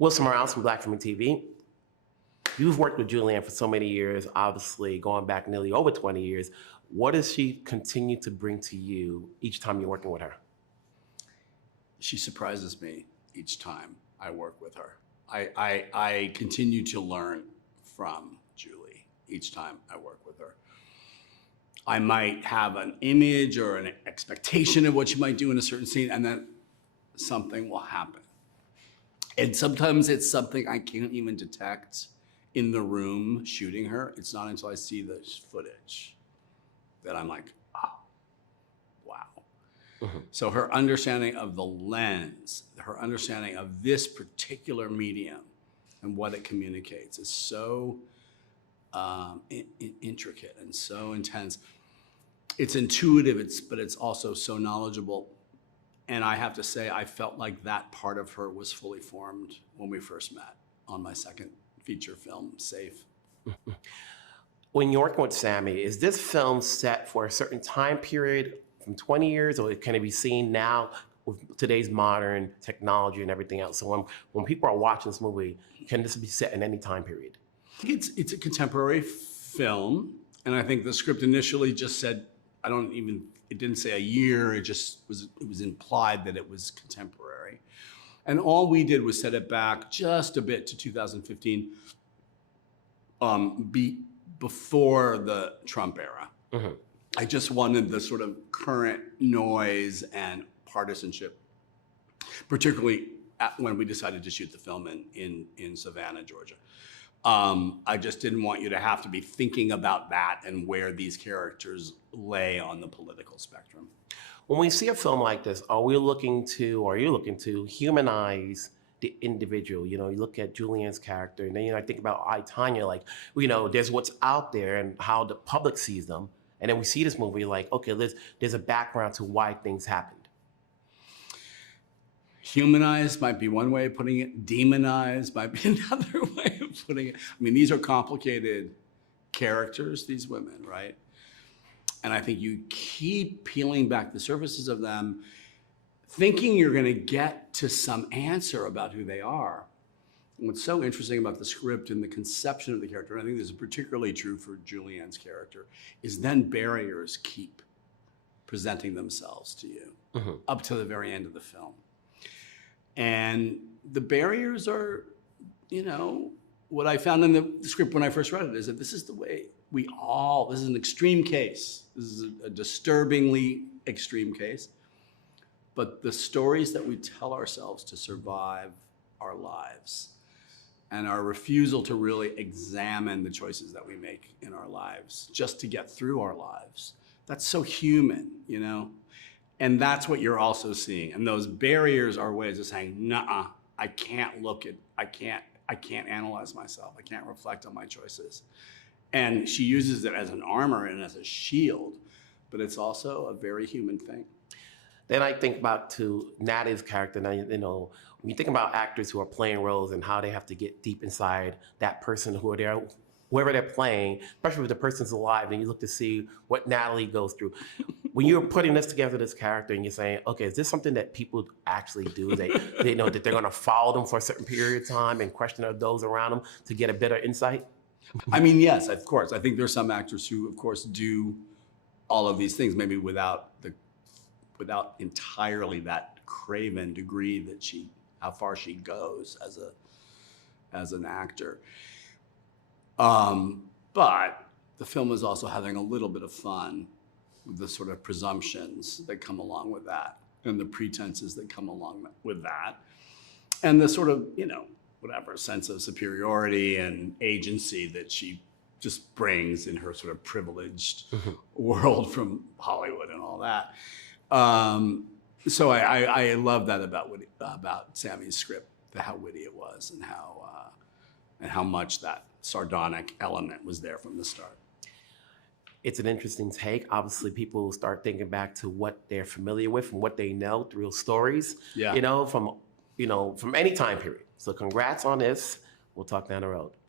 Wilson Morales from Black Film and TV. You've worked with Julianne for so many years, obviously going back nearly over 20 years. What does she continue to bring to you each time you're working with her? She surprises me each time I work with her. I continue to learn from Julie each time I work with her. I might have an image or an expectation of what she might do in a certain scene, and then something will happen. And sometimes it's something I can't even detect in the room shooting her. It's not until I see the footage that I'm like, oh, wow. Mm-hmm. So her understanding of the lens, her understanding of this particular medium and what it communicates is so intricate and so intense. It's intuitive, but it's also so knowledgeable. And I have to say, I felt like that part of her was fully formed when we first met on my second feature film, Safe. When you're working with Samy, is this film set for a certain time period from 20 years, or can it be seen now with today's modern technology and everything else? So when people are watching this movie, can this be set in any time period? I think it's a contemporary film, and I think the script initially just said, it didn't say a year, it was implied that it was contemporary. And all we did was set it back just a bit to 2015, before the Trump era. Mm-hmm. I just wanted the sort of current noise and partisanship, particularly when we decided to shoot the film in Savannah, Georgia. I just didn't want you to have to be thinking about that and where these characters lay on the political spectrum. When we see a film like this, are you looking to humanize the individual? You look at Julianne's character, and then I think about I, Tonya, like, there's what's out there and how the public sees them. And then we see this movie like, okay, there's a background to why things happened. Humanize might be one way of putting it. Demonize might be another way of putting it. I mean, these are complicated characters, these women, right? And I think you keep peeling back the surfaces of them, thinking you're going to get to some answer about who they are. And what's so interesting about the script and the conception of the character, and I think this is particularly true for Julianne's character, is then barriers keep presenting themselves to you up to the very end of the film. And the barriers are, what I found in the script when I first read it is that this is the way this is an extreme case. This is a disturbingly extreme case. But the stories that we tell ourselves to survive our lives and our refusal to really examine the choices that we make in our lives just to get through our lives, that's so human, And that's what you're also seeing. And those barriers are ways of saying, nuh-uh, I can't analyze myself. I can't reflect on my choices. And she uses it as an armor and as a shield, but it's also a very human thing. Then I think about to Natalie's character. Now, when you think about actors who are playing roles and how they have to get deep inside that person whoever they're playing, especially if the person's alive, and you look to see what Natalie goes through. When you're putting this together, this character, and you're saying, okay, is this something that people actually do? They know that they're going to follow them for a certain period of time and question those around them to get a better insight? I mean, yes, of course. I think there's some actors who, of course, do all of these things, maybe without entirely that craven degree that how far she goes as an actor. But the film is also having a little bit of fun with the sort of presumptions that come along with that and the pretenses that come along with that. And the sort of, whatever sense of superiority and agency that she just brings in her sort of privileged world from Hollywood and all that. So I love that about Samy's script, how witty it was and how much that sardonic element was there from the start. It's an interesting take. Obviously, people start thinking back to what they're familiar with and what they know through stories, from any time period. So congrats on this. We'll talk down the road.